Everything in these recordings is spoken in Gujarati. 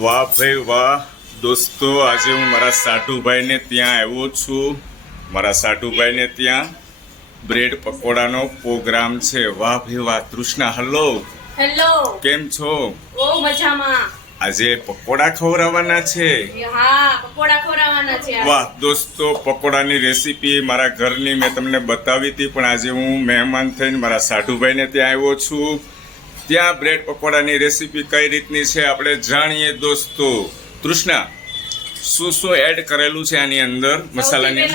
વાહ ભાઈ વાહ દોસ્તો, આજે હું મારા સાટુભાઈને ત્યાં આવ્યો છું. મારા સાટુભાઈને ત્યાં બ્રેડ પકોડાનો પ્રોગ્રામ છે. વાહ ભાઈ વાહ. તૃષ્ણા, હલો. હેલો. કેમ છો? ઓ મજામાં. આજે પકોડા ખવડાવવાના છે. હા, પકોડા ખવડાવવાના છે. વાહ દોસ્તો, પકોડાની રેસીપી મારા ઘરની મેં તમને બતાવી હતી, પણ આજે હું મહેમાન થઈને મારા સાટુભાઈને ત્યાં આવ્યો છું. ત્યાં બ્રેડ પકોડાની રેસીપી કઈ રીતની છે આપણે જાણીએ દોસ્તો. તૃષ્ણા, શું શું એડ કરેલું છે આની અંદર મસાલાની?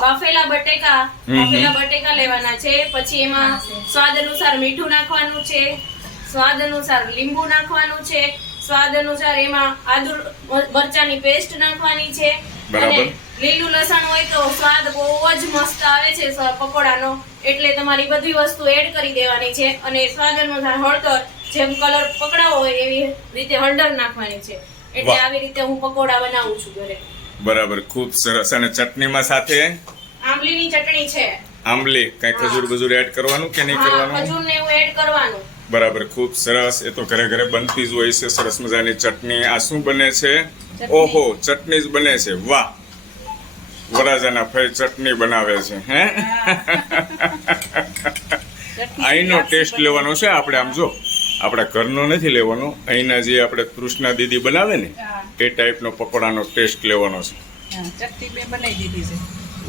બાફેલા બટેકા લેવાના છે. પછી એમાં સ્વાદ અનુસાર મીઠું નાખવાનું છે, સ્વાદ અનુસાર લીંબુ નાખવાનું છે, સ્વાદ અનુસાર એમાં આદુ મરચાની પેસ્ટ નાખવાની છે. અને લીલું લસણ હોય તો સ્વાદ બહુ જ મસ્ત આવે છે પકોડાનો, એટલે તમારી બધી વસ્તુ એડ કરી દેવાની છે. અને સ્વાદ અનુસાર હળદર, જેમ કલર પકડાવો હોય એવી રીતે હળદર નાખવાની છે. એટલે આવી રીતે હું પકોડા બનાવું છું ઘરે. બરાબર, ખૂબ સરસ. અને ચટણીમાં સાથે આંબલીની ચટણી છે. આંબલી, કઈ ખજૂર બજૂર એડ કરવાનું કે નહીં કરવાનું? ખજૂર ને એવું એડ કરવાનું. બરાબર, ખૂબ સરસ. એ તો ઘરે ઘરે બનતી જ હોય છે સરસ મજાની ચટણી. આ શું બને છે? ઓહો, ચટણી જ બને છે. વાહ, વરાજાના ફઈ ચટણી બનાવે છે. હે, અહીંનો ટેસ્ટ લેવાનો છે આપણે. આમ જો, આપણા ઘરનો નથી લેવાનો, અહીંના જે આપણે તૃષ્ણા દીદી બનાવે ને એ ટાઈપનો પકોડાનો ટેસ્ટ લેવાનો છે. ચટણી મેં બનાવી દીધી છે.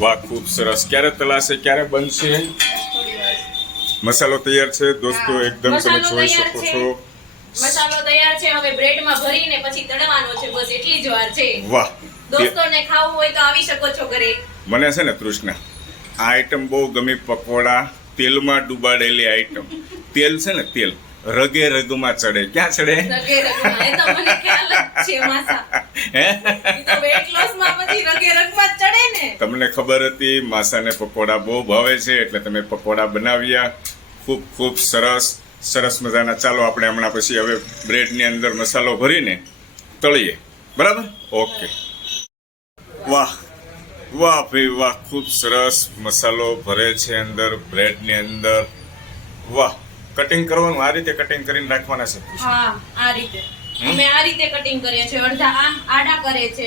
વાહ, ખૂબ સરસ. ક્યારે તલાશે, ક્યારે બનશે? મસાલો તૈયાર છે દોસ્તો, એકદમ તમે જોઈ શકો છો. મસાલો તૈયાર છે. હવે બ્રેડમાં ભરીને પછી તળવાનો છે, બસ એટલી જ વાર છે. વાહ દોસ્તોને ખાવું હોય તો આવી શકો છો ઘરે. મને છે ને તૃષ્ણા, આ આઈટમ બહુ ગમી. પકોડા તેલમાં ડુબાડેલી આઈટમ. તેલ છે ને, તેલ રગે રગમાં ચડે. ક્યાં ચડે? રગે રગમાં. એ તો મને ખ્યાલ જ છે માસા. હે, ઈ તો વેટ લોસ માં પછી રગે રગમાં જ ચડે ને. તમને ખબર હતી માસાને પકોડા બહુ ભાવે છે, એટલે તમે પકોડા બનાવ્યા. ખૂબ ખૂબ સરસ, સરસ મજાના. ચાલો આપણે હમણાં પછી હવે બ્રેડની અંદર મસાલો ભરીને તળીએ. બરાબર, ઓકે. વાહ વાહ ભાઈ વાહ, ખૂબ સરસ મસાલો ભરે છે અંદર બ્રેડની અંદર. વાહ, કટિંગ કરવાનું આ રીતે કટિંગ કરીને રાખવાના છે. હા, આ રીતે અમે આ રીતે કટિંગ કરીએ છીએ. અડધા આમ આડા કરે છે,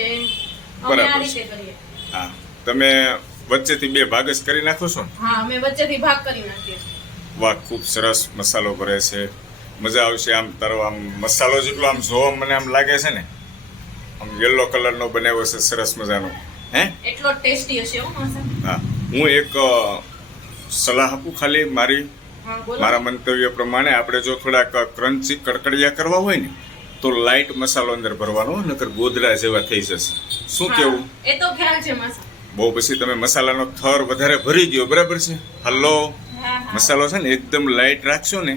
અમે આ રીતે કરીએ. હા, તમે વચ્ચેથી બે ભાગ જ કરી નાખો છો ને? હા, અમે વચ્ચેથી ભાગ કરી નાખીએ. વાહ, ખૂબ સરસ મસાલો ભરે છે. મજા આવશે આમ તારો. આમ મસાલો જેટલો આમ જોવા મને આમ લાગે છે ને, આમ યલો કલરનો બનાવ્યો છે સરસ મજાનો. હે, એટલો ટેસ્ટી હશે હો માસા. હા, હું એક સલાહ આપું ખાલી મારી. મારા મંતવ્ય પ્રમાણે આપણે જો થોડાક ક્રન્ચી કડકડિયા કરવા હોય ને તો લાઈટ મસાલો અંદર ભરવાનો, નકર ગોદડા જેવા થઈ જશે. શું કેવું? એ તો ખ્યાલ છે માસા. બહુ પછી તમે મસાલાનો થર વધારે ભરી દો, બરાબર છે? હલો, મસાલો છે ને એકદમ લાઈટ રાખશો ને,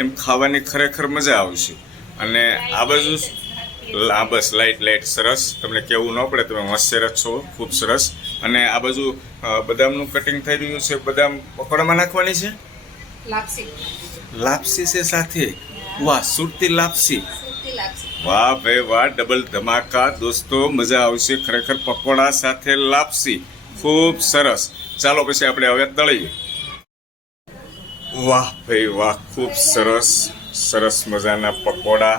એમ ખાવાની ખરેખર મજા આવશે. અને આ બાજુ બસ લાઈટ લાઈટ સરસ. તમને કેવું ન પડે, તમે હોશિયાર જ છો. ખૂબ સરસ. અને આ બાજુ બદામનું કટિંગ થઈ રહ્યું છે. બદામ પકોડામાં નાખવાની છે. લાપસી છે સાથે. વાહ, સુરતી લાપસી. વાહ ભાઈ વાહ, ડબલ ધમાકા દોસ્તો. મજા આવશે ખરેખર પકોડા સાથે લાપસી. ખૂબ સરસ. ચાલો પછી આપણે હવે તળીએ. વાહ ભાઈ વાહ, ખૂબ સરસ. સરસ મજાના પકોડા,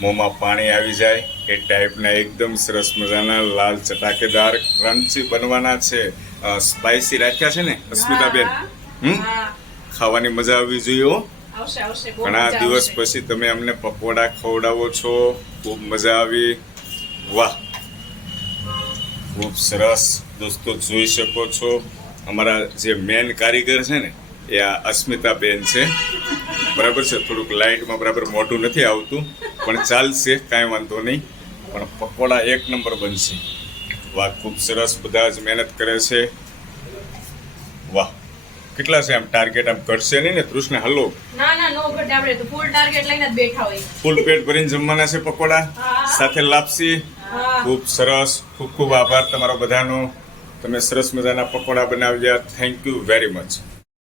મોંમાં પાણી આવી જાય એ ટાઈપના એકદમ સરસ મજાના લાલ ચટાકેદાર ક્રન્ચી બનવાના છે. સ્પાઈસી રાખ્યા છે ને અસ્મિતાબેન? ખાવાની મજા આવવી જોઈએ. ઘણા દિવસ પછી તમે અમને પકોડા ખવડાવો છો. ખૂબ મજા આવી. વાહ, ખૂબ સરસ દોસ્તો. જોઈ શકો છો અમારા જે મેન કારીગર છે ને એ આ અસ્મિતાબેન છે. બરાબર છે, થોડુંક લાઇટમાં બરાબર મોઢું નથી આવતું, પણ ચાલશે, કાંઈ વાંધો નહીં. પણ પકોડા એક નંબર બનશે. વાહ, ખૂબ સરસ. બધા જ મહેનત કરે છે. વાહ, કેટલા છે આમ ટાર્ગેટ? આમ ઘટશે નહીં ને તૃષ્ણા? હલો, ના ના, નો ઘટે. આપણે તો ફૂલ ટાર્ગેટ લઈને જ બેઠા હોય. ફૂલ પેટ ભરીને જમવાના છે પકોડા સાથે લાપસી. ખૂબ સરસ. ખૂબ ખૂબ આભાર તમારો બધાનો. તમે સરસ મજાના પકોડા બનાવ્યા. Thank you very much.